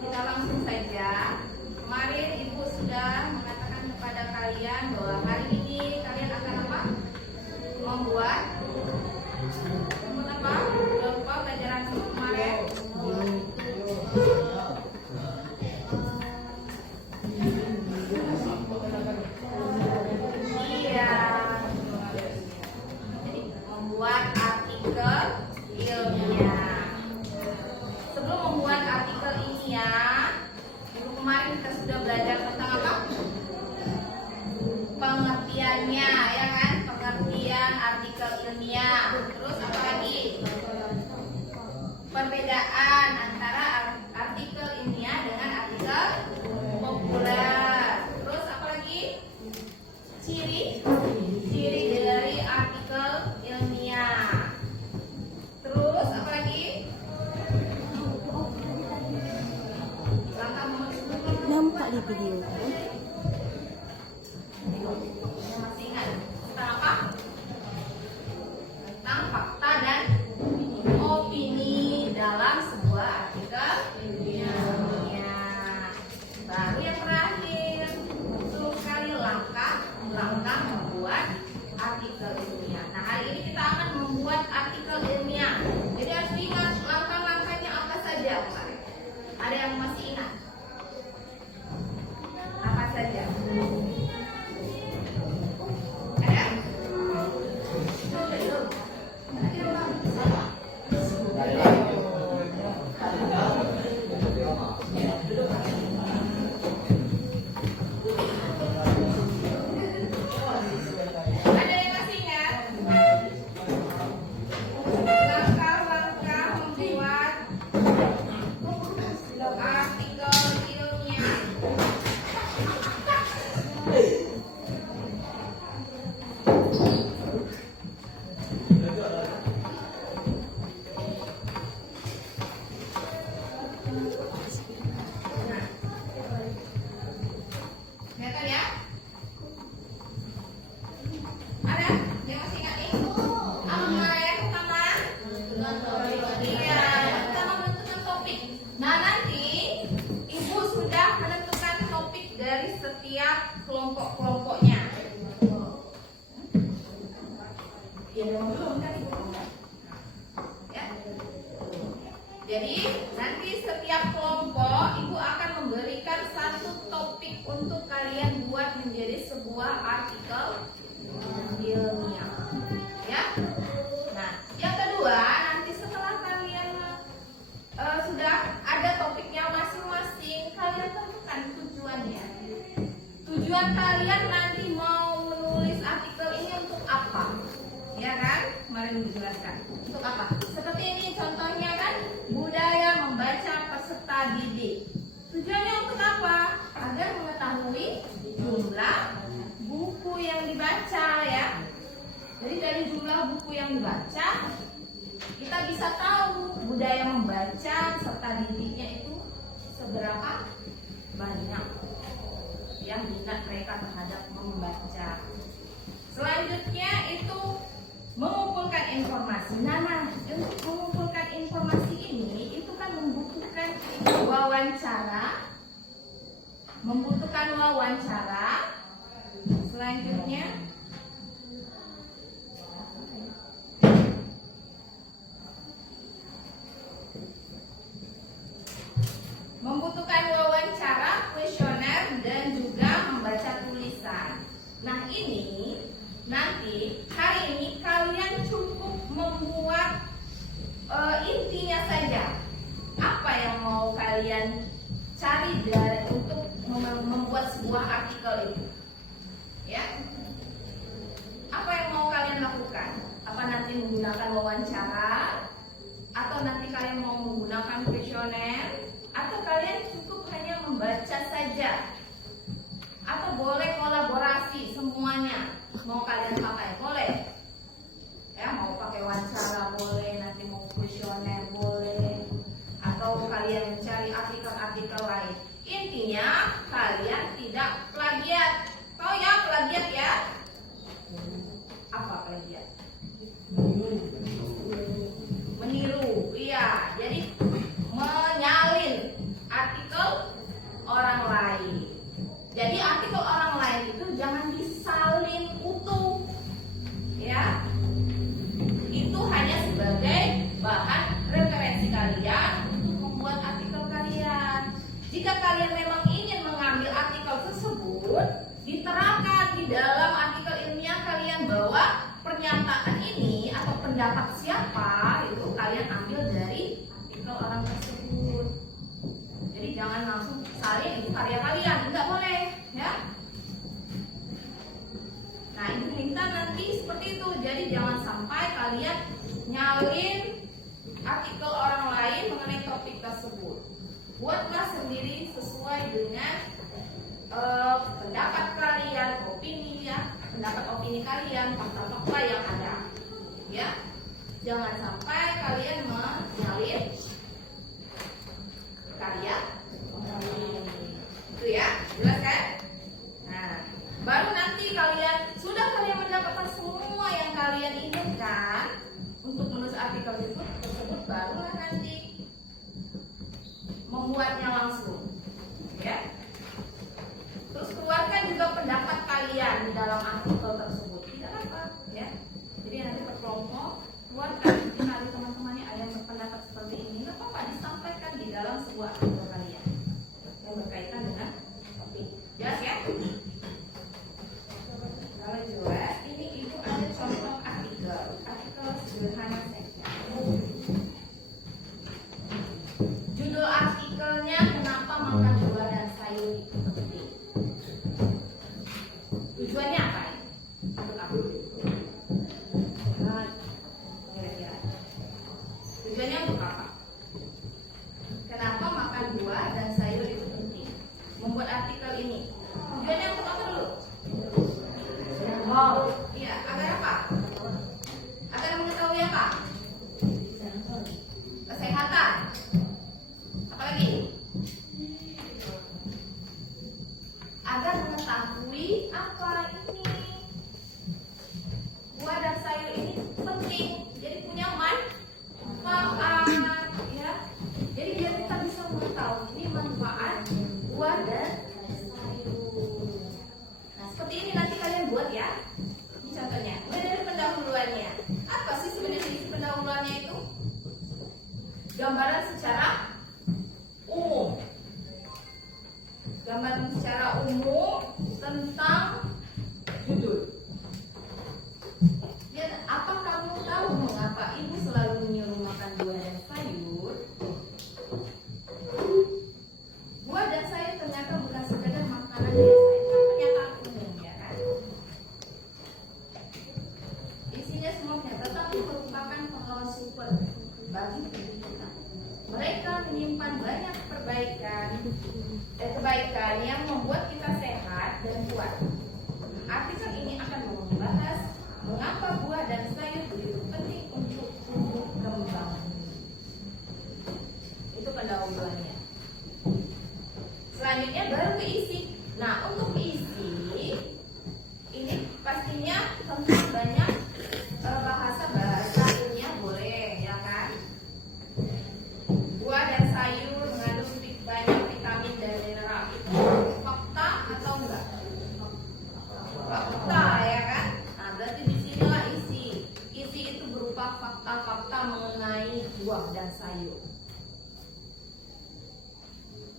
kita langsung saja. Kemarin Ibu sudah mengatakan kepada kalian bahwa hari ini kalian akan apa? Membuat apa? Lupa pelajaran kemarin. Iya. Jadi membuat artikel ilmiah. Sebelum membuat artikel ilmiah, Ibu kemarin kita sudah belajar tentang apa? Pengertiannya, ya kan? Pengertian artikel ilmiah. Terus apa lagi? Perbedaan antara artikel ilmiah dengan artikel populer. Terus apa lagi? Ciri dari artikel ilmiah. Terus apa lagi? Nampak di video. Masih ingat tentang apa? Tentang fakta dan opini dalam sebuah artikel ilmiah. Baru yang terakhir, betul sekali langkah membuat artikel ilmiah. Nah, hari ini kita akan membuat artikel ilmiah. Jadi harus diingat langkah-langkahnya apa saja kemarin. Ada yang masih ingat? Apa saja? Ada? Ada yang masih ingat? Langkah-langkah membuat artikel ilmiah. Kelihatan ya? Ada yang masih ingat nih? Apa kemarin pertama? Iya, pertama menentukan topik. Nah, nanti Ibu sudah menentukan topik dari setiap kelompok-kelompoknya. Ya, memang belum kan Ibu? Ya. Jadi nanti setiap kelompok Ibu akan memberikan satu topik untuk kalian buat menjadi sebuah artikel ilmiah. Ya. Nah, yang kedua nanti setelah kalian sudah ada topiknya masing-masing, kalian tentukan tujuannya. Tujuan kalian nanti mau menulis artikel ini untuk apa? Ya kan? Kemarin dijelaskan. Untuk apa? Seperti ini contohnya kan, budaya membaca peserta didik. Tujuannya untuk apa? Agar mengetahui jumlah buku yang dibaca ya. Jadi dari jumlah buku yang dibaca, kita bisa tahu budaya membaca serta didiknya itu seberapa banyak yang minat mereka terhadap membaca. Selanjutnya itu mengumpulkan informasi. Nah, untuk mengumpulkan informasi ini itu kan membutuhkan wawancara. Selanjutnya membutuhkan wawancara, kuesioner, dan juga membaca tulisan. Nah, ini nanti hari ini kalian cukup membuat intinya saja. Apa yang mau kalian cari untuk membuat sebuah artikel itu? Ya. Apa yang mau kalian lakukan? Apa nanti menggunakan wawancara? Atau nanti kalian mau menggunakan kuesioner? Atau kalian cukup hanya membaca saja? Atau boleh kolaborasi semuanya? Mau kalian pakai? Boleh. Ya, mau pakai wawancara boleh, nanti mau kuesioner boleh. Atau kalian mencari artikel-artikel lain. Intinya kalian tidak plagiat. Jika kalian memang ingin mengambil artikel tersebut, diterangkan di dalam artikel ilmiah kalian bahwa pernyataan ini atau pendapat siapa itu kalian ambil dari artikel orang tersebut. Jadi jangan langsung salin itu karya kalian, nggak boleh, ya. Nah, Ibu minta nanti seperti itu. Jadi jangan sampai kalian nyalin artikel orang lain mengenai topik tersebut. Buatlah sendiri sesuai dengan pendapat kalian, opini ya, pendapat opini kalian, fakta-fakta yang ada. Ya. Jangan sampai kalian menyalin karya orang lain. Itu ya, jelas kan? Nah, baru nanti sudah kalian mendapatkan semua yang kalian inginkan untuk menulis artikel tersebut, barulah nanti membuatnya langsung, ya. Terus keluarkan juga pendapat kalian di dalam artikel tersebut, tidak apa, ya. Jadi nanti berkelompok keluarkan, cari teman-temannya ada yang berpendapat seperti ini, nggak apa-apa, disampaikan di dalam sebuah artikel kalian yang berkaitan dengan topik. Jelas ya? Kalau jelas, ini Ibu ada contoh artikel sederhana saja. Judul artikelnya kenapa makan buah dan sayur itu penting. Tujuannya apa? Untuk apa? Kira-kira. Tujuannya untuk apa? Kenapa makan buah dan sayur itu penting? Membuat artikel ini. Tujuannya untuk apa dulu? Iya, agar apa? Agar mengetahui apa? Kesehatan. Apalagi? Agar mengetahui apa ini buah dan sayur ini penting. Jadi punya manfaat, ya. Jadi biar kita bisa mengetahui ini manfaat buah dan sayur. Nah, seperti ini nanti kalian buat ya. Ini contohnya. Mulai dari pendahuluannya. Apa sih sebenarnya isi pendahuluannya itu? Gambaran secara umum. Gambaran secara umum tentang judul. Ya, apa kamu tahu mengapa ibu selalu menyuruh makan buah dan sayur? Buah dan sayur ternyata bukan sekedar makanan biasa, pernyataan umum ya kan? Isinya semuanya, tetapi merupakan pengalaman super bagi tubuh kita. Mereka menyimpan banyak kebaikan yang membuat kita sehat dan kuat. Artikel ini akan membahas mengapa buah dan sayur begitu penting untuk tumbuh kembang. Itu pendahuluannya. Selanjutnya baru ke isi. Nah, untuk isi ini pastinya tentang banyak bahasa ilmiah boleh, ya kan? Buah dan sayur mengandung banyak vitamin dan mineral. Itu fakta atau enggak? Fakta, ya kan? Nah, berarti di sinilah isi. Isi itu berupa fakta-fakta mengenai buah dan sayur.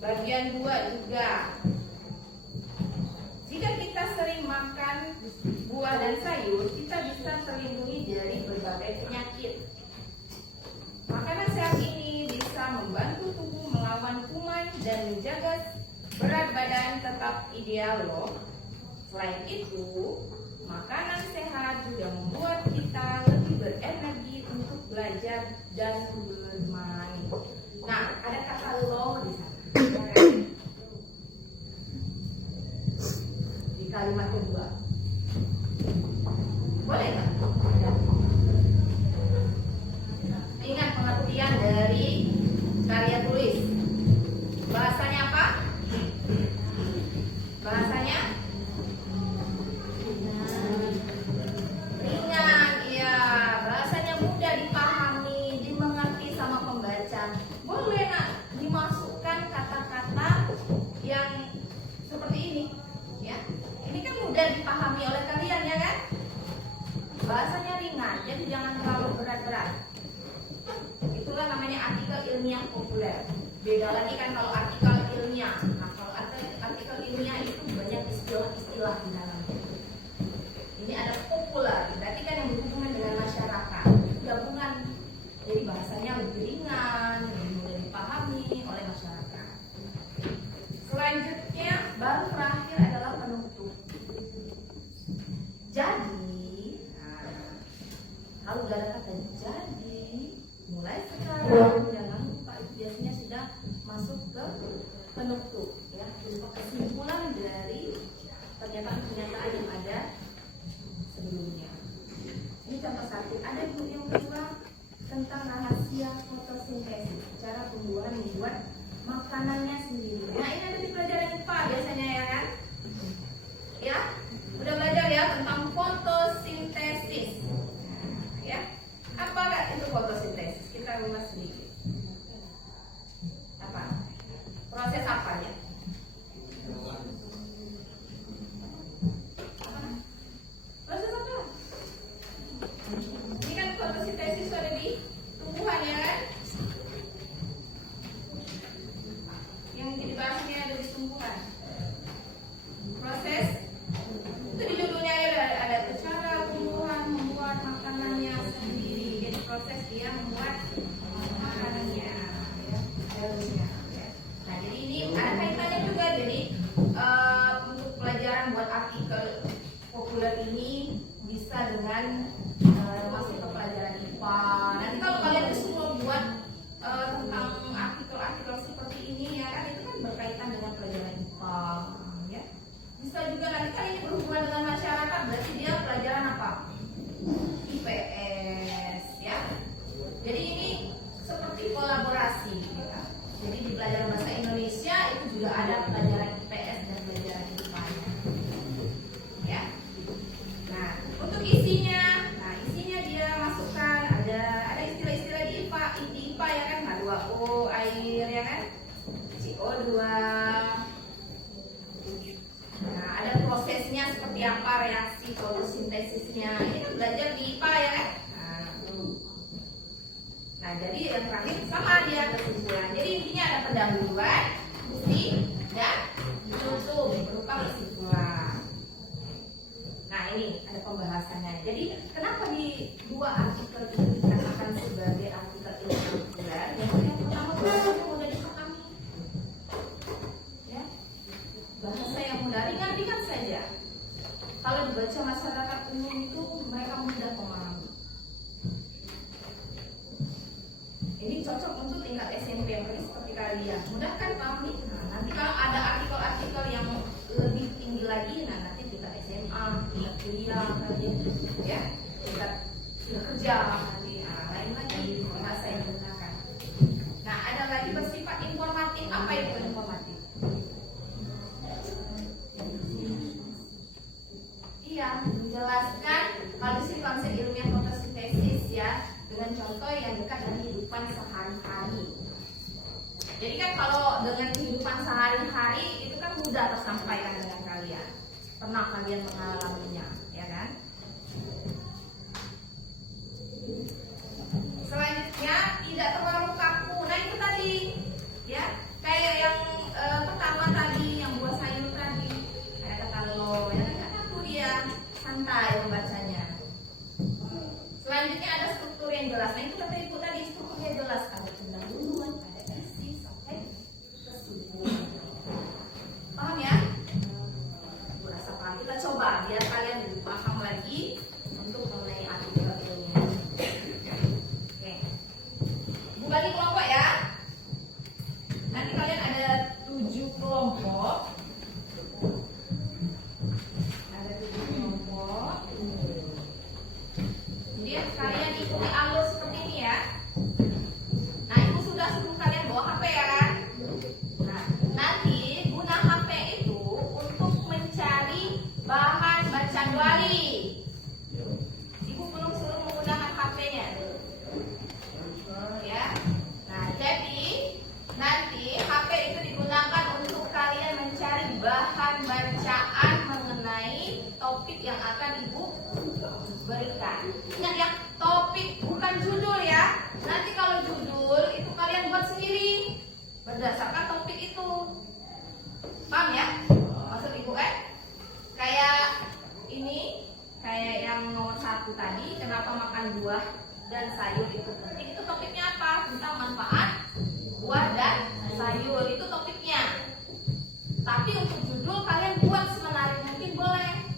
Bagian 2 juga. Jika kita sering makan buah dan sayur, kita bisa terlindungi dari berbagai penyakit. Makanan sehat ini bisa membantu tubuh melawan kuman dan menjaga berat badan tetap ideal loh. Selain itu, makanan sehat juga membuat kita lebih berenergi untuk belajar dan bermain. Nah, ada kata lo di sana. Di kalimat kedua. Boleh nggak? Ingat pengertian dari karya tulis. Bahasanya apa? Bahasanya ringan, ya. Bahasanya mudah dipahami, dimengerti sama pembaca. Boleh nak dimasukkan ilmiah itu banyak istilah-istilah di dalamnya. Ini ada populer, berarti kan yang berhubungan dengan masyarakat, gabungan, jadi bahasanya lebih ringan, lebih mudah dipahami oleh masyarakat. Selanjutnya, baru terakhir adalah penutup. Jadi, kalau udah ada kata jadi, mulai sekarang jangan lupa biasanya sudah masuk ke penutup, ya, berupa kesimpulan dari pernyataan-pernyataan yang ada sebelumnya. Ini contoh satu. Ada buku yang kedua tentang rahasia fotosintesis, cara pembuahan membuat makanannya sendiri. Nah, ini ada di pelajaran IPA biasanya, ya kan? Ya, udah belajar ya tentang fotosintesis. Nah, ya, apa itu fotosintesis? Kita ulas sedikit. Apa? Proses apanya? Proses apa? Ini kan fotosintesis ada di tumbuhan, ya kan? Yang dibahasnya ada di tumbuhan. Proses itu di judulnya ada cara tumbuhan membuat makanannya sendiri. Jadi proses dia membuat makanannya, ya, harusnya. Ya. Nah, jadi ini ada kaitannya juga. Jadi untuk pelajaran buat artikel populer ini bisa dengan masuk ke pelajaran IPA. Nanti kalau kalian itu semua buat tentang artikel-artikel seperti ini, ya kan, itu kan berkaitan dengan pelajaran IPA, ya. Bisa juga nanti kan ini berhubungan dengan masyarakat, berarti dia pelajaran apa? IPS, ya. Jadi ini seperti kolaborasi, ya. Jadi di pelajaran bahasa Indonesia itu juga ada pelajaran IPS dan pelajaran IPA, ya. Nah, untuk isinya, dia masukkan ada istilah-istilah di IPA, ya kan, H2O, air, ya kan, CO2. Nah, ada prosesnya seperti apa, reaksi fotosintesisnya. Ini kan belajar di IPA, ya kan. Nah, jadi yang terakhir sama dia kesimpulan. Jadi intinya ada pendahuluan, bukti, dan penutup berupa kesimpulan. Nah, ini ada pembahasannya. Jadi kenapa di dua artikel ini dikatakan sebagai artikel ilmiah populer? Yang pertama, bahasanya mudah dipahami, ya, bahasa yang mudah, ringan-ringan saja. Kalau dibaca masyarakat umum itu mereka mudah memahami. Ini cocok untuk tingkat SMP, seperti kalian. Mudah kan pahami? Nah, nanti kalau ada artikel-artikel yang lebih tinggi lagi, nah nanti tingkat SMA, tingkat kuliah, ya, tingkat kerja nanti, lain lagi bahasa yang digunakan. Nah, ada lagi bersifat informatif. Apa itu informatif? Iya, menjelaskan konsep ilmiah fotosintesis, ya, dengan contoh yang dekat dengan kehidupan sehari-hari. Jadi kan kalau dengan kehidupan sehari-hari itu kan mudah tersampaikan dengan kalian. Pernah kalian mengalaminya, ya kan? Selanjutnya, tidak terlalu kaku. Nah, itu tadi, ya, kayak yang pertama tadi, yang buah sayur tadi, kayak kata lo, ya kan, kaku dia, santai membacanya. Selanjutnya ada struktur yang jelas. Nah, itu kata ibu tadi, strukturnya jelas. Ada pendahuluan, ada isi, sampai kesimpulan. Paham ya? Ibu rasa paham. Kita coba biar kalian makan buah dan sayur itu penting. Itu topiknya apa? Tentang manfaat buah dan sayur, itu topiknya. Tapi untuk judul kalian buat semenarik mungkin boleh.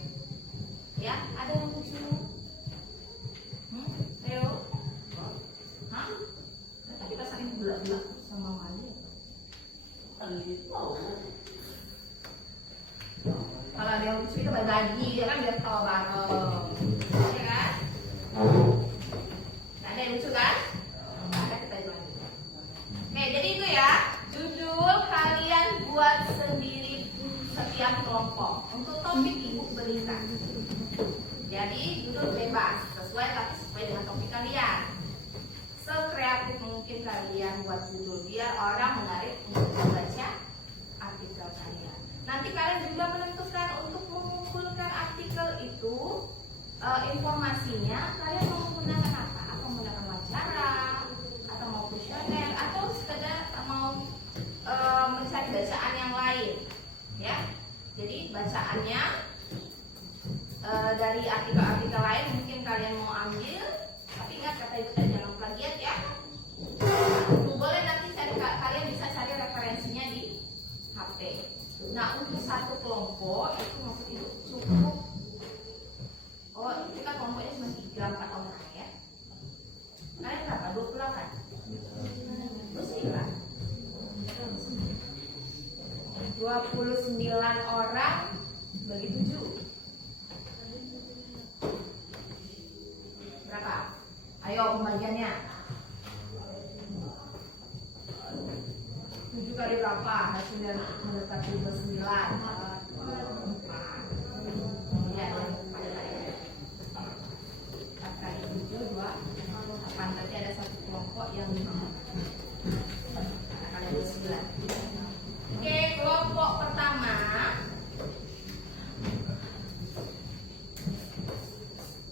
Ya, ada yang lucu? Theo? Hah? Tapi kita saling belak-belak sama Mali. Kalau ada yang lucu itu bagi ya kan, biar tahu bareng. Ya kan? Ada yang lucu kan? Ada, kita lagi. Oke, jadi itu ya. Judul kalian buat sendiri setiap kelompok. Untuk topik ibu berikan. Jadi judul bebas, sesuai dengan topik kalian. Sekreatif mungkin kalian buat judul biar orang menarik untuk membaca artikel kalian. Nanti kalian juga menentukan untuk mengumpulkan artikel itu informasinya kalian mau menggunakan apa? Atau menggunakan wawancara, atau mau kuesioner, atau sekedar mau mencari bacaan yang lain, ya. Jadi bacaannya dari artikel-artikel lain mungkin kalian mau ambil, tapi ingat kata ibu tadi jangan plagiat ya. Boleh nanti kalian bisa cari referensinya di HP. Nah, untuk satu kelompok itu maksud itu cukup. Oh, itu kan kelompoknya cuma 3-4 orang ya. Kalian berapa? 28? 29 orang bagi 7. Berapa? Ayo pembagiannya. 7 kali berapa? Hasilnya mendekati 29. Ya, kali 7, 2, 8. Berarti ada satu kelompok yang 5. Kali 29. Oke, kelompok pertama.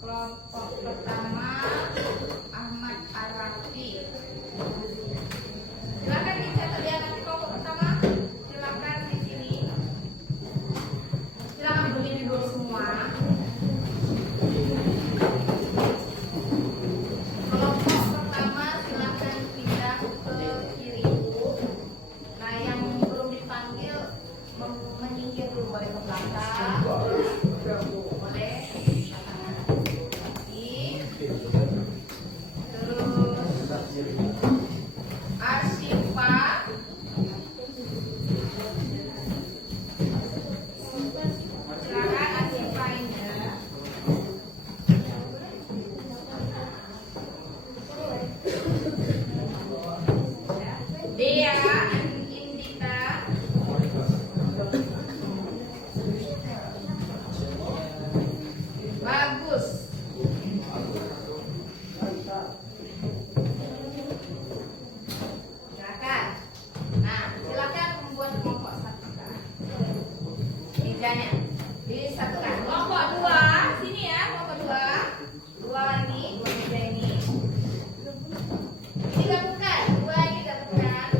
Kelompok pertama Ahmad Arafi. Silakan dicatat ya nanti kelompok pertama. Silakan di sini. Silakan berdiri dulu semua. Kelompok pertama silakan pindah ke kiri dulu. Nah, yang belum dipanggil menyingkir dulu, boleh ke belakang. Boleh. Arsifa, silakan Arsifa Indah. Dea Indita. Bagus. Silakan. Nah, silakan membuat kelompok satu. Mejanya disatukan. Kelompok 2, sini ya, kelompok 2. 2 ini, 2 meja ini. Ini gabungkan, 2 ini gabungkan.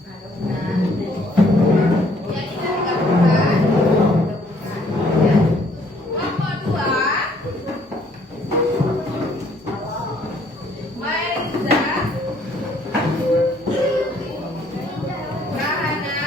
Nah, gabungkan. Yang ini kan digabungkan. Gabungkan. Ya. Kelompok 2. Mariza, Rahana,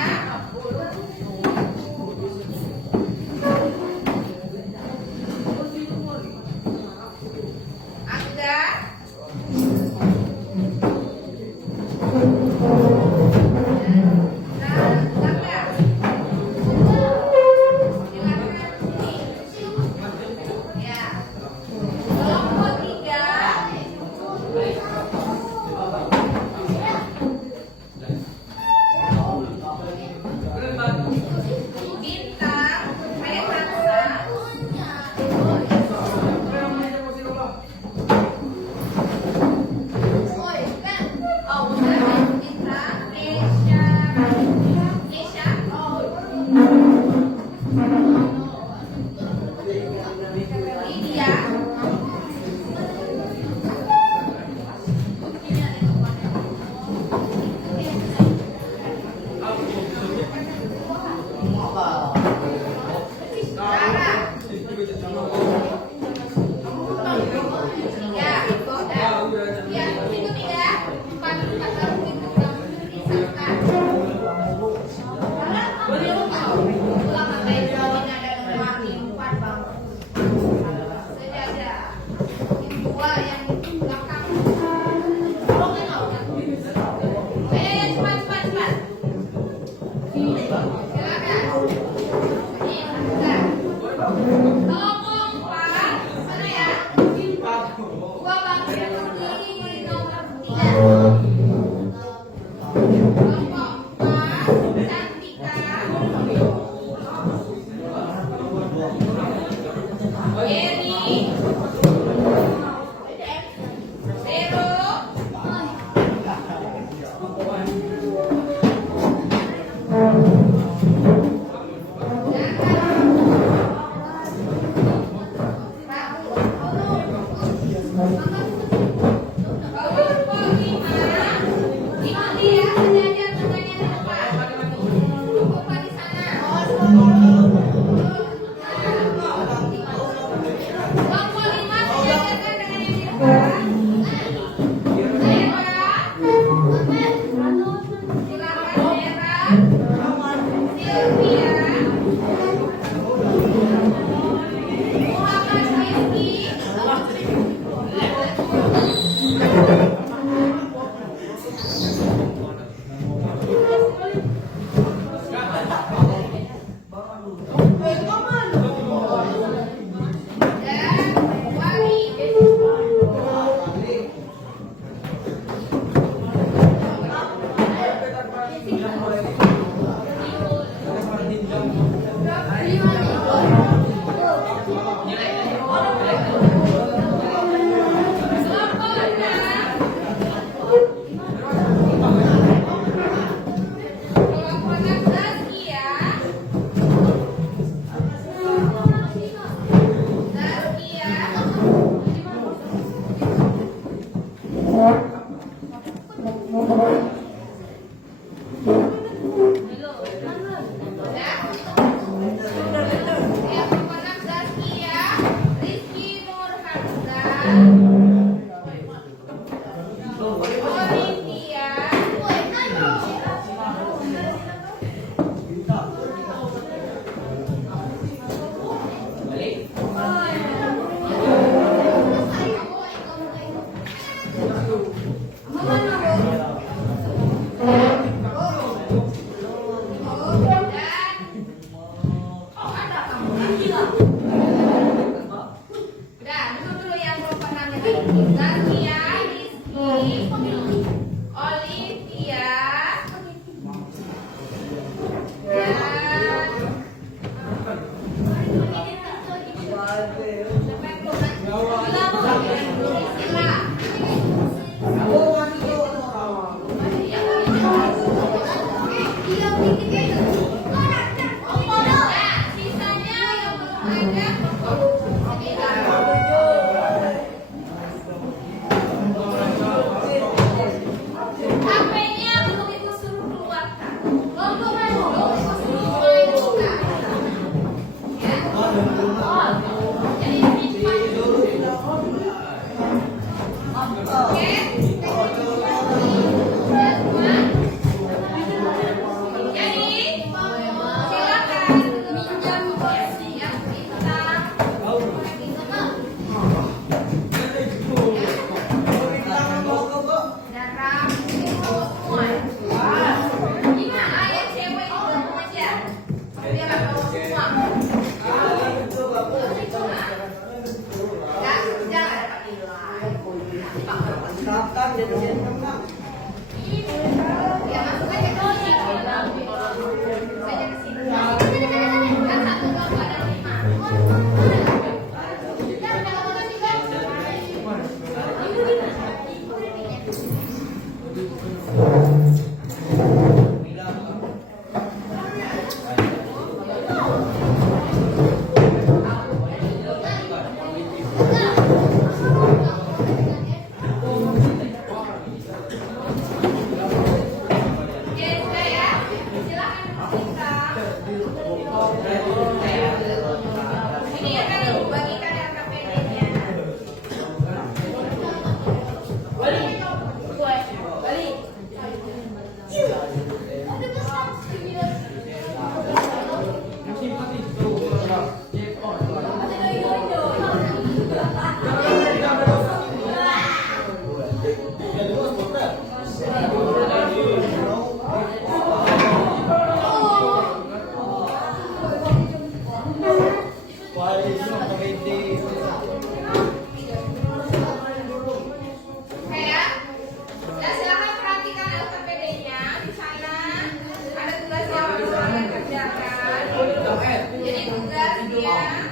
dikerjakan. Jadi tugasnya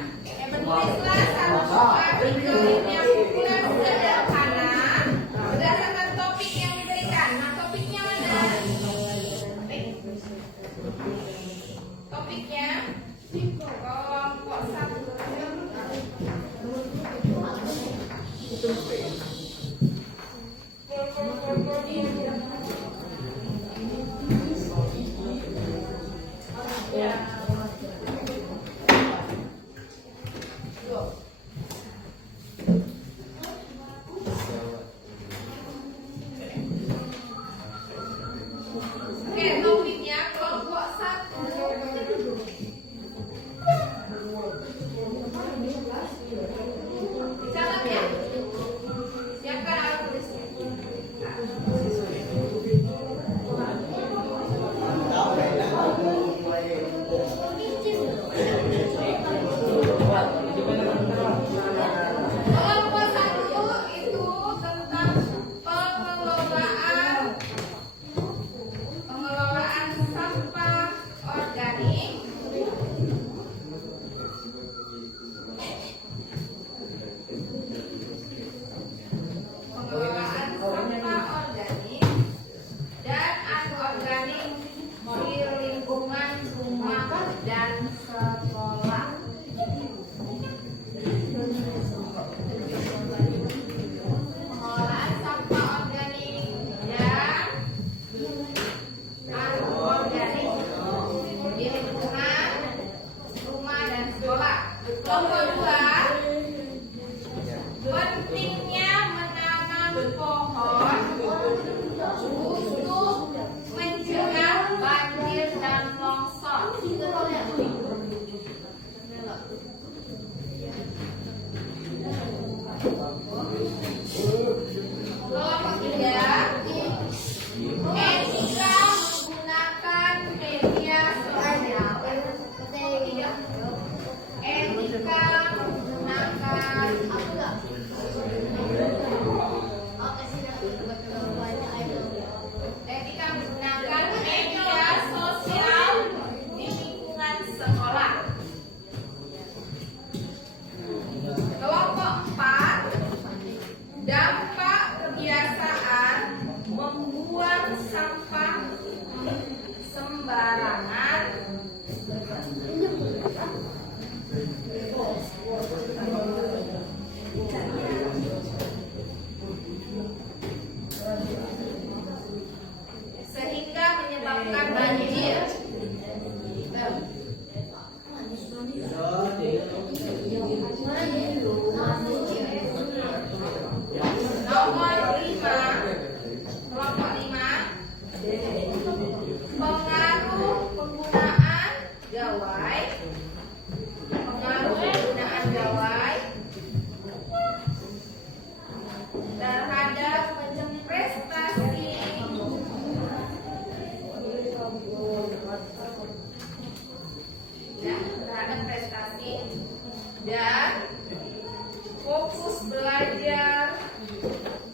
menulislah satu artikel yang populer sederhana berdasarkan topik yang diberikan. Nah, topiknya mana? Topiknya kelompok 1. Oke, topiknya kelompok 1. Catat ya. Siapkan alat tulisnya. Kelompok 1 itu tentang pengelolaan sampah organik. Pengelolaan sampah organik dan anorganik di lingkungan rumah dan sekolah. Pengelolaan sampah organik dan anorganik di lingkungan rumah dan sekolah. Kelompok 2, pentingnya menanam pohon untuk mencegah banjir dan longsor. Kelompok 3, etika menggunakan media sosial. Etika menggunakan media sosial di lingkungan sekolah. Kelompok 4, dampak kebiasaan membuang sampah sembarangan. Sehingga menyebabkan banjir. Nomor 5, kelompok 5, pengaruh penggunaan gawai. Pengaruh penggunaan gawai terhadap prestasi dan fokus belajar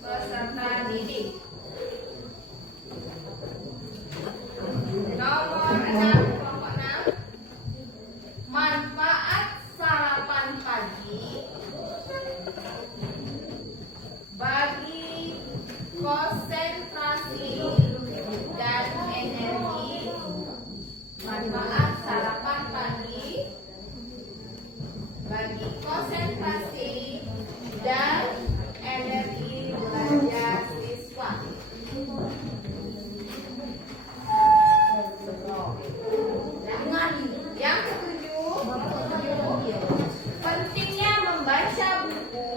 peserta didik. Nomor 6, kelompok 6, manfaat sarapan pagi bagi konsentrasi dan energi. Manfaat sarapan pagi bagi konsentrasi dan energi belajar siswa. Yang ketujuh, pentingnya membaca buku.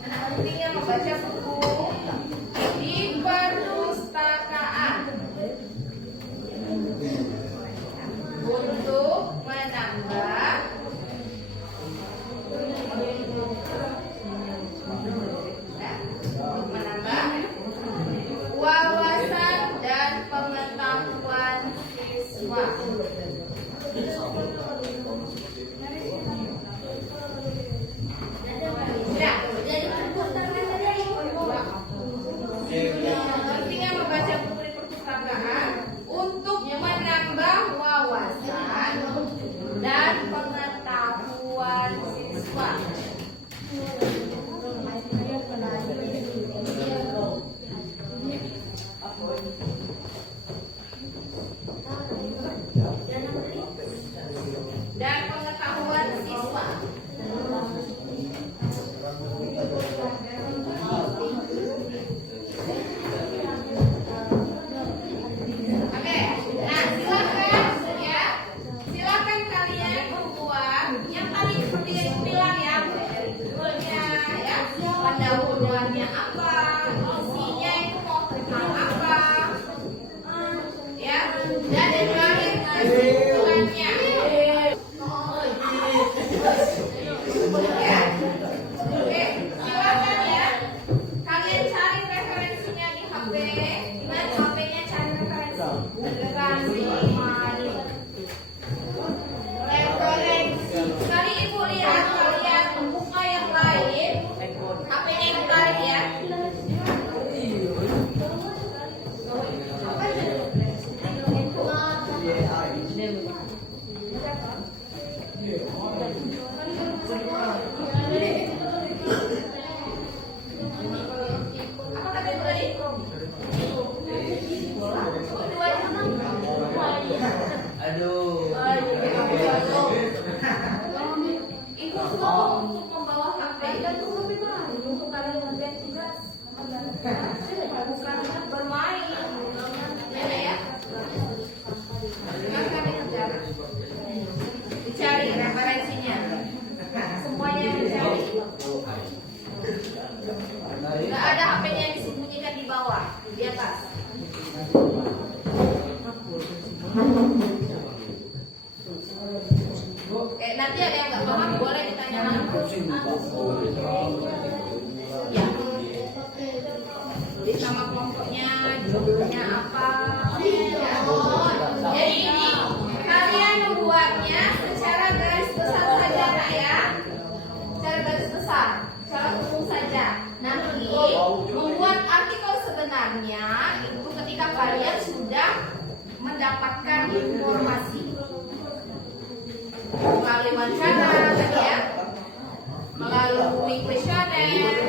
Pentingnya membaca buku di perpustakaan untuk menambah wawasan dan pengetahuan siswa. Pentingnya membaca buku di perpustakaan untuk Dan yang terakhir kesimpulannya. Ya. Oke, silakan ya. Kalian cari referensinya di HP. Di mana HP-nya cari referensi? Referensi. Kali ibu lihat kalian buka yang lain. HP-nya yang tarik ya. Apa kata ibu tadi? Aduh. Ibu tuh untuk membawa HP dan untuk kalian ngerjain tugas bukan bermain. Beda ya? Kan kami kerja. Dicari referensinya. Semuanya dicari. Nggak ada HP-nya yang disembunyikan di bawah, di atas. Nanti ada yang nggak paham boleh ditanya langsung. Ya. Tulis nama kelompoknya, judulnya apa. Ya. Jadi ini kalian membuatnya secara garis besar saja, Kak ya. Secara garis besar, secara umum saja. Nanti membuat artikel sebenarnya itu ketika kalian sudah mendapatkan informasi melalui wawancara tadi ya, melalui kuesioner,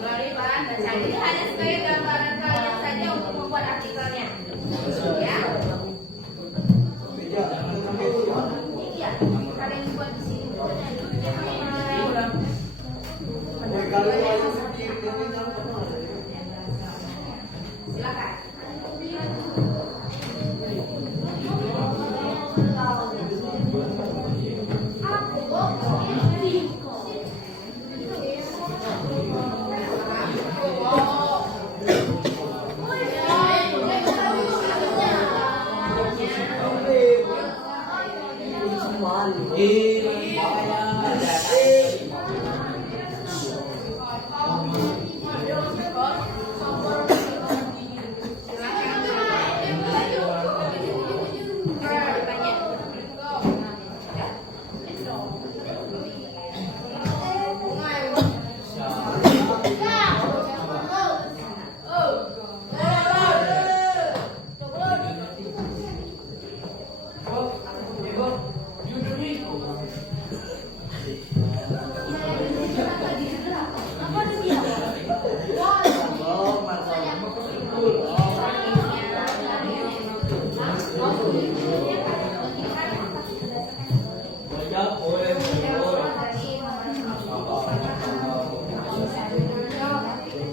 melalui bahan baca. Jadi hanya sebagai gambaran kalian saja untuk membuat artikelnya, ya. Iya, kalian buat di sini. Silakan.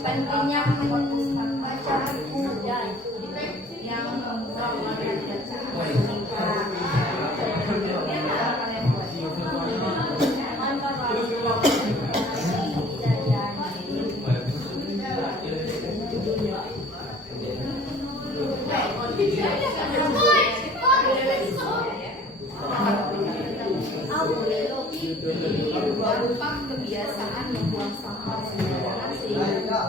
Pentingnya membaca buku dan yang berupa kebiasaan membuang sampah sembarangan sehingga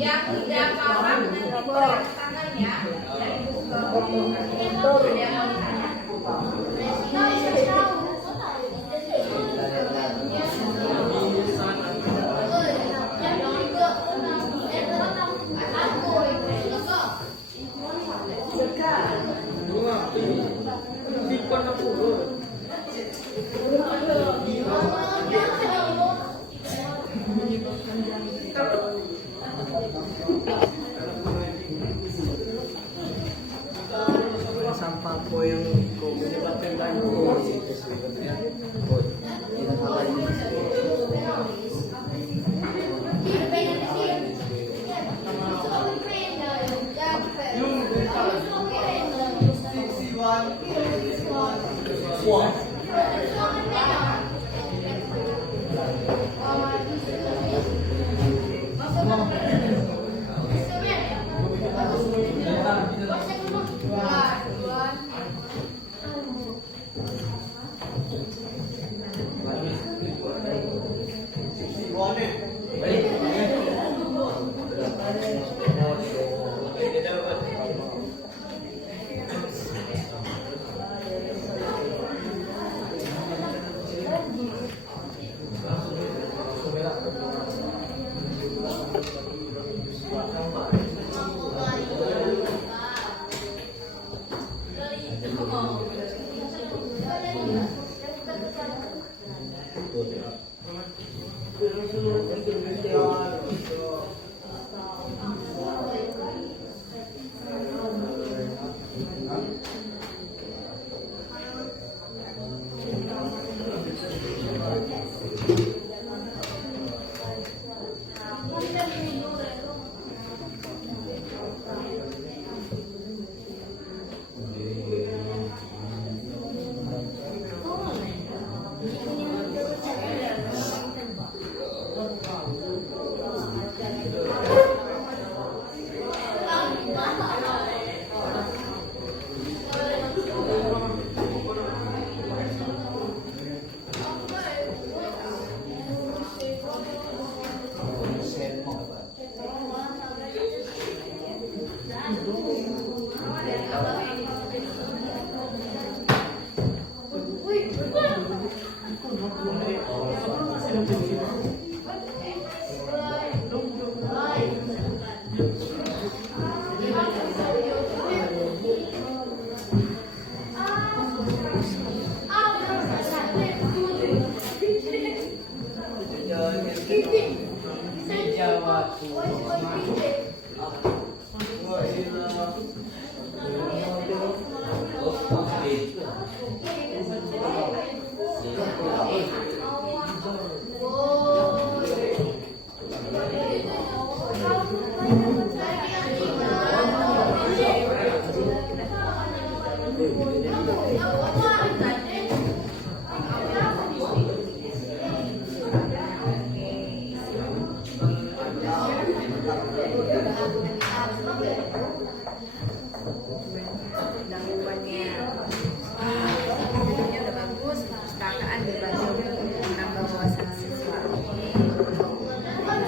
Yang tidak paham nanti berat tangannya dan buka. Ada yang mau ditanya? Sampah po yung menyebabkan banjir.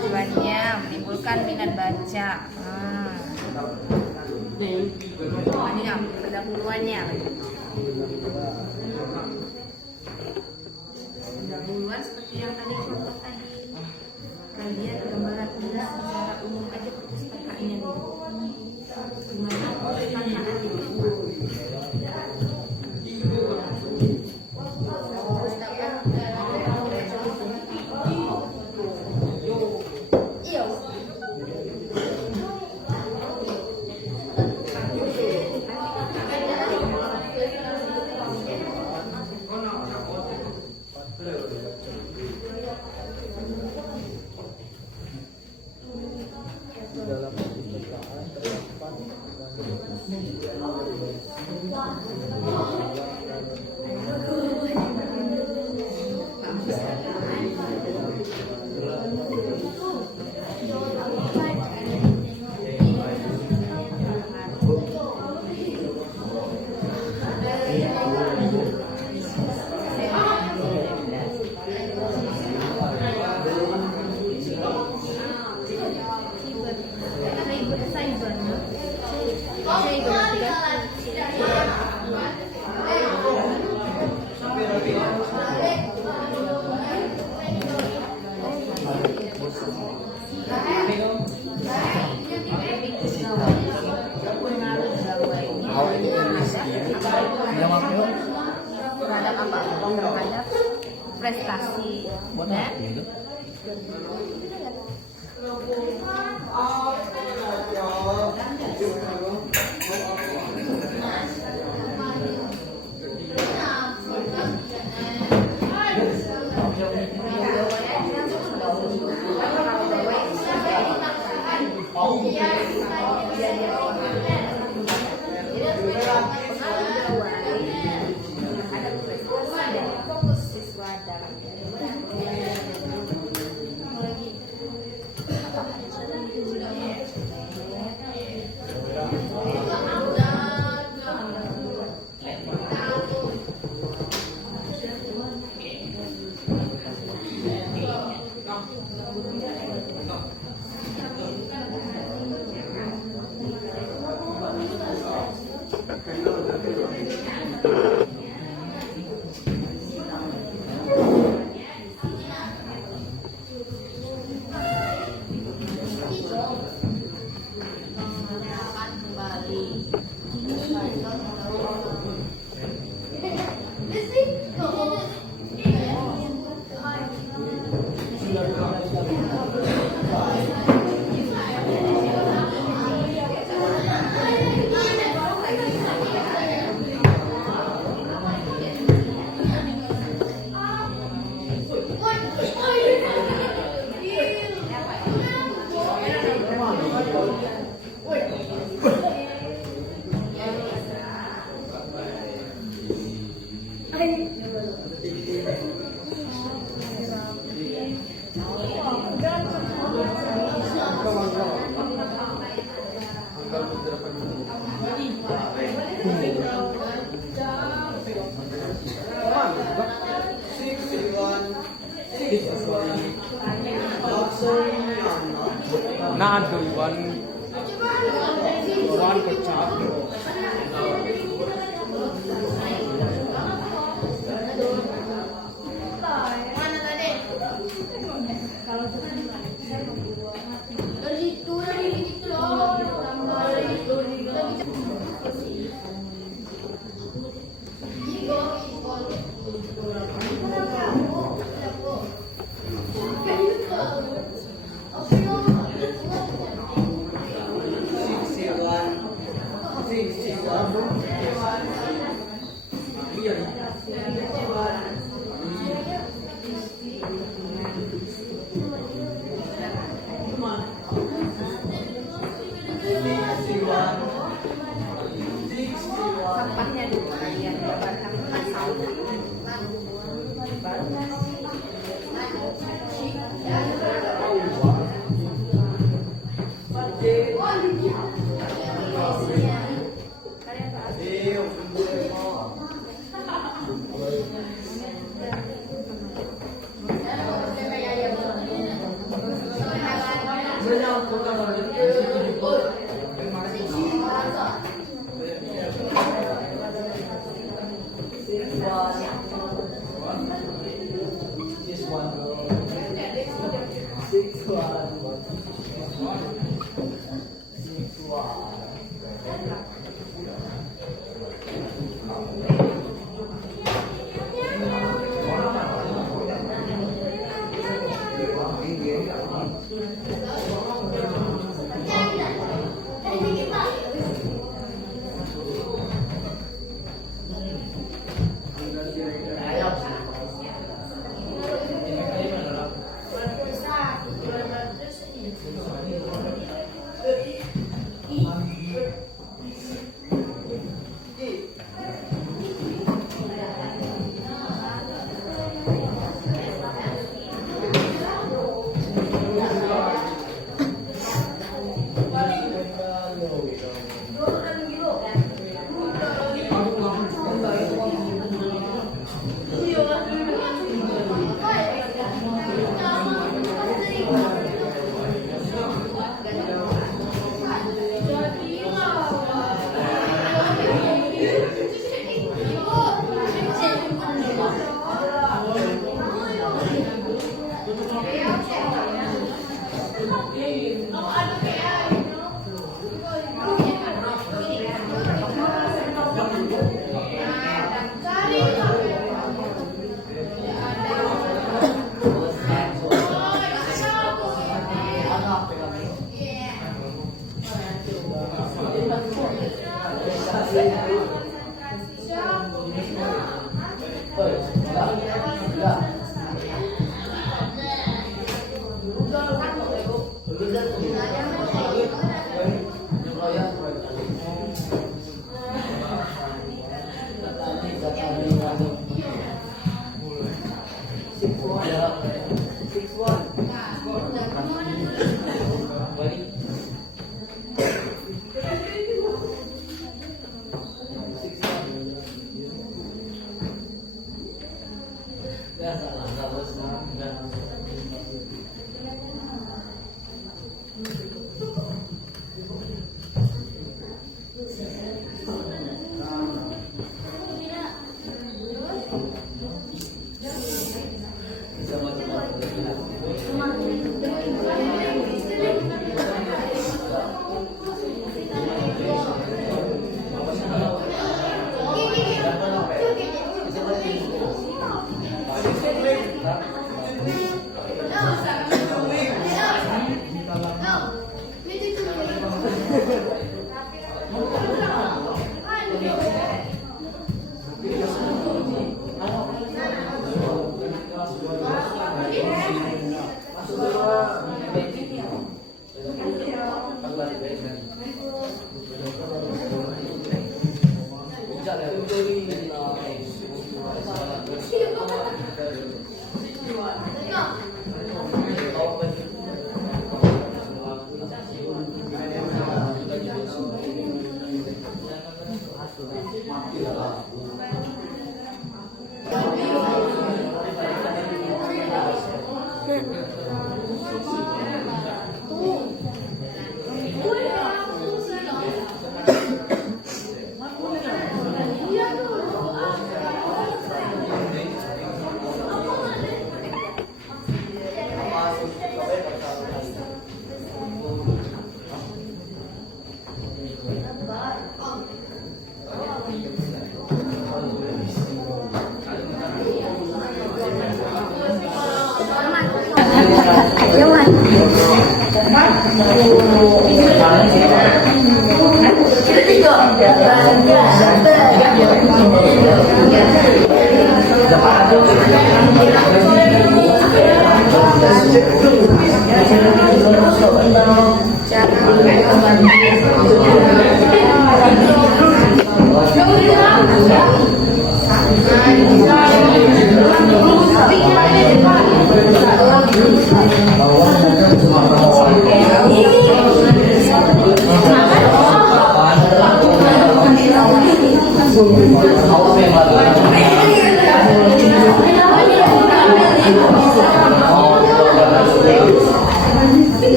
Tujuannya menimbulkan minat baca. Ini yang pendahuluannya. Pendahuluan seperti yang tadi contoh tadi. Kalian gambaran tulis secara umum aja perpustakaannya nih. Gimana perpustakaannya? terhadap apa? Terhadap prestasi. Ya. Fokus siswa dalam Nah, do one kecap. sampahnya dulu kalian gambarkan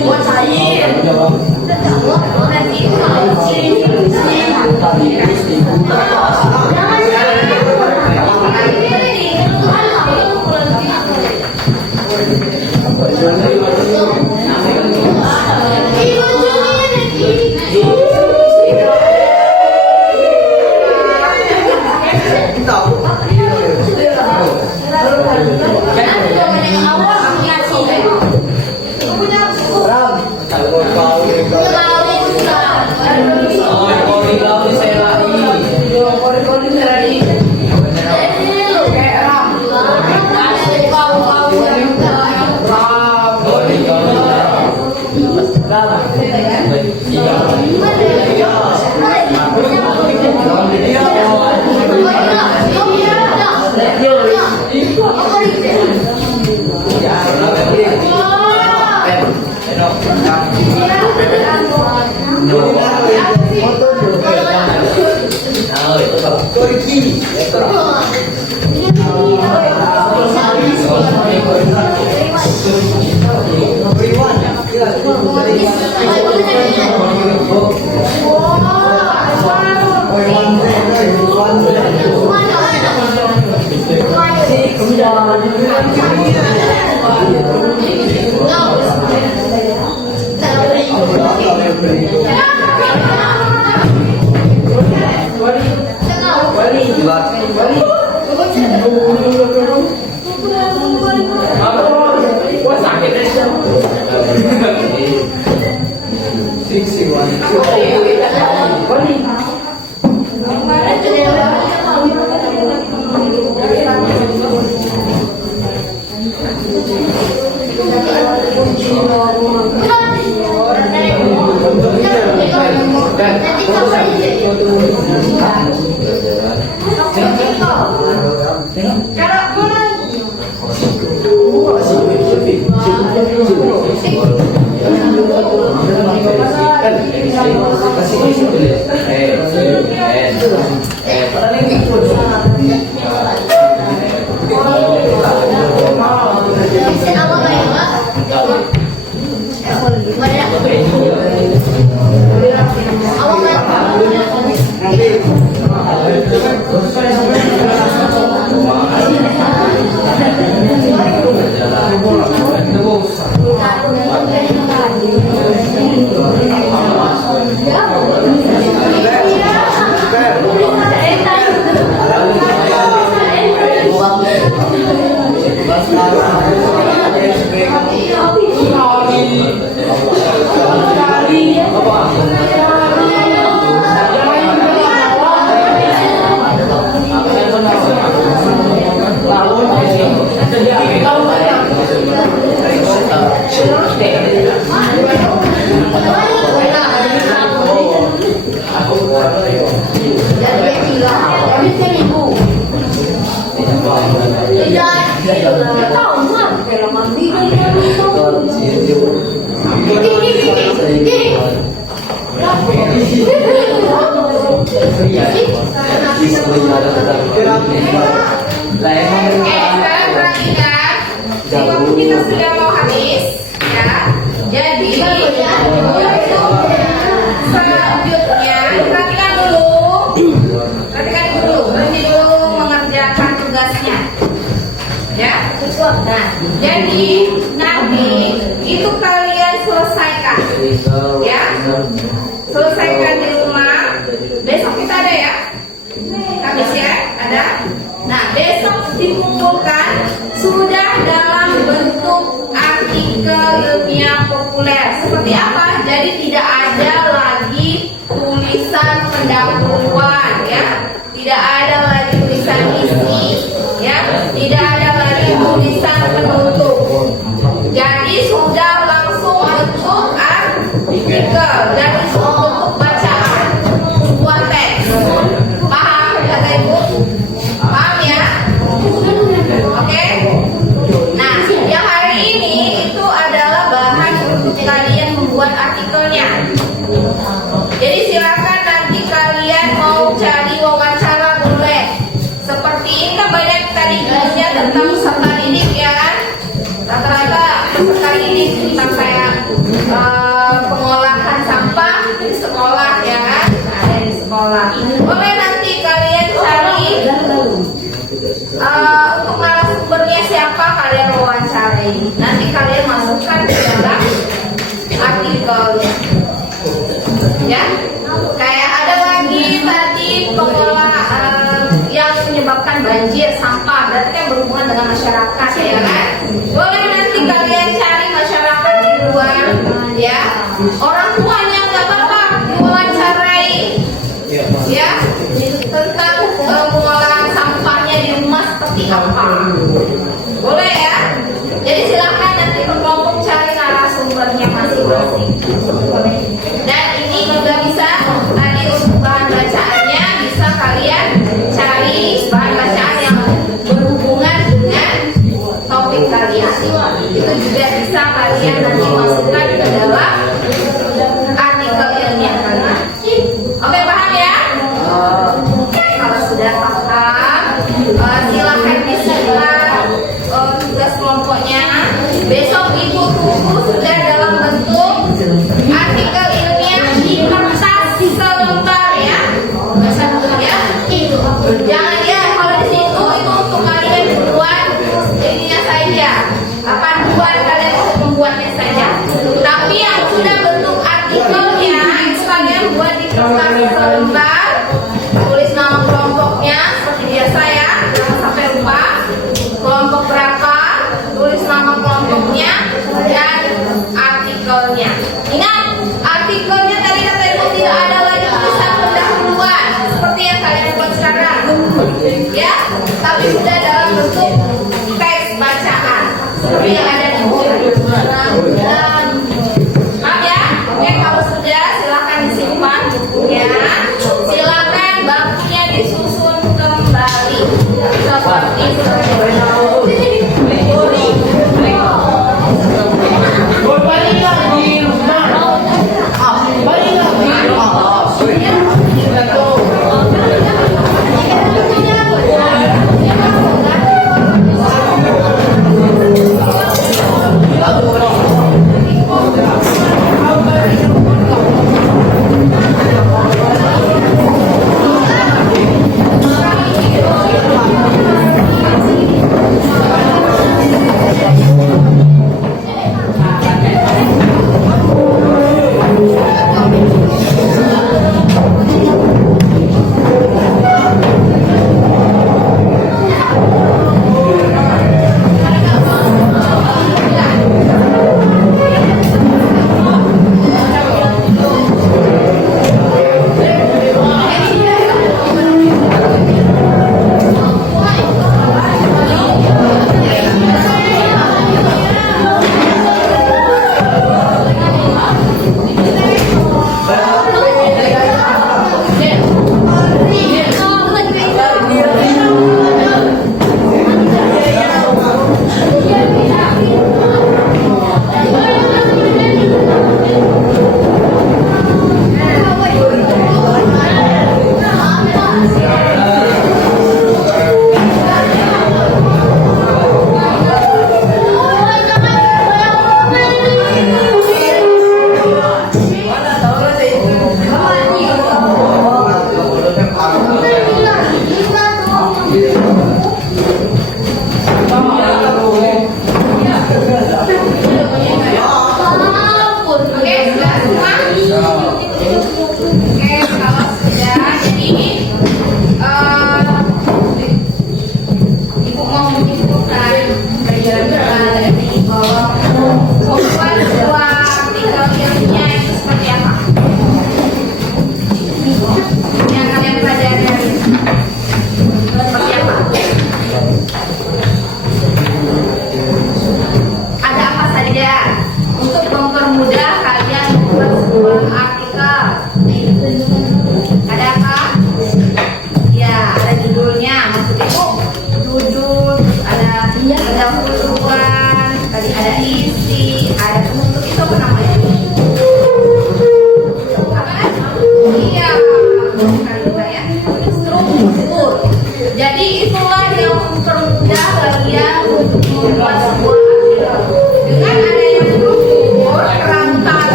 我茶叶，这掌握，我来提。Sekarang perhatikan, di waktu kita sudah mau habis, ya. Jadi untuk selanjutnya perhatikan dulu, berhenti dulu mengerjakan tugasnya, ya. Nah, jadi nanti itu kalian selesaikan, ya. Selesaikan di rumah. Besok kita ada ya. Habis ya, ada. Nah, besok dikumpulkan sudah dalam bentuk artikel ilmiah populer. Seperti apa? Jadi tidak ada lagi tulisan pendahuluan, ya. Tidak ada lagi tulisan isi, ya. Tidak ada lagi tulisan penutup. Jadi sudah langsung bentuk artikel dan bentuk bacaan, sebuah teks. Paham, kata Ibu? Paham ya? Oke? Nah, yang hari ini itu adalah bahan untuk kalian membuat artikelnya. Jadi silakan nanti kalian mau cari wawancara boleh. Seperti ini kan banyak tadi judulnya tentang peserta didik ya. Rata-rata peserta didik tentang kayak pengolahan sampah di sekolah ya kan? Ada di sekolah. Boleh nanti kalian cari untuk narasumbernya siapa kalian wawancarai. Nanti kalian masukkan ke dalam artikelnya. Ya, kayak ada lagi tadi pengolah yang menyebabkan banjir sampah, berarti kan berhubungan dengan masyarakat ya kan? Boleh nanti kalian cari masyarakat di luar, ya. Orang tuanya nggak apa-apa diwawancarai, ya, tentang pengolahan sampahnya di rumah seperti apa. Boleh ya? Jadi silakan nanti berkelompok cari narasumbernya masing-masing. Dan ini juga bisa tadi untuk bahan bacaannya bisa kalian cari bahan bacaan yang berhubungan dengan topik kalian. Itu juga bisa kalian nanti masukkan ke dalam artikel ilmiah kalian. Oke, paham ya? Kalau sudah paham, silakan disimpan tugas kelompoknya. Besok ibu tunggu sudah dalam bentuk artikel ilmiah di kertas selembar ya. Baca dulu ya. Jangan ya kalau di situ itu untuk kalian buat ininya saja. Panduan kalian untuk membuatnya saja. Tapi yang sudah bentuk artikelnya itu kalian buat di kertas selembar. Tulis nama kelompoknya seperti biasa ya. Jangan sampai lupa. Kelompok berapa? Tulis nama kelompoknya dan artikelnya. Ingat, artikelnya tadi kata ibu tidak ada lagi tulisan pendahuluan seperti yang kalian buat sekarang, ya. Tapi sudah dalam bentuk teks bacaan seperti yang ada di buku. Paham ya? Oke, kalau sudah silakan disimpan bukunya. Silakan bangkunya disusun kembali seperti semula.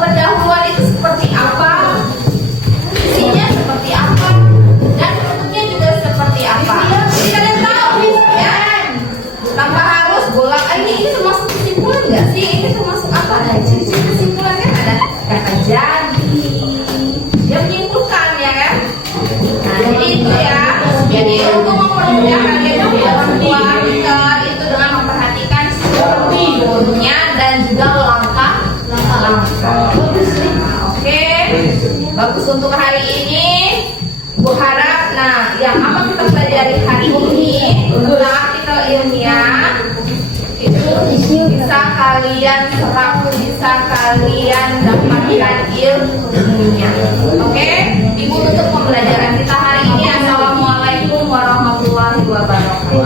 Pendahuluan itu seperti apa, isinya seperti apa, dan bentuknya juga seperti apa. Jadi kalian tahu, ya, tanpa harus bolak. Ini termasuk kesimpulan nggak sih? Ini termasuk apa? Nah, ciri-ciri kesimpulannya ada kata jadi, dia menyimpulkan ya kan. Nah, jadi itu ya. Jadi untuk mempermudah kalian dalam keluarga itu dengan memperhatikan strukturnya dan juga langkah-langkah. Oke. Bagus untuk hari ini. Bu harap, nah yang apa kita pelajari hari ini tentang artikel ilmiah itu bisa kalian serap, bisa kalian dapatkan ilmunya. Oke, Ibu tutup pembelajaran kita hari ini. Assalamualaikum warahmatullahi wabarakatuh.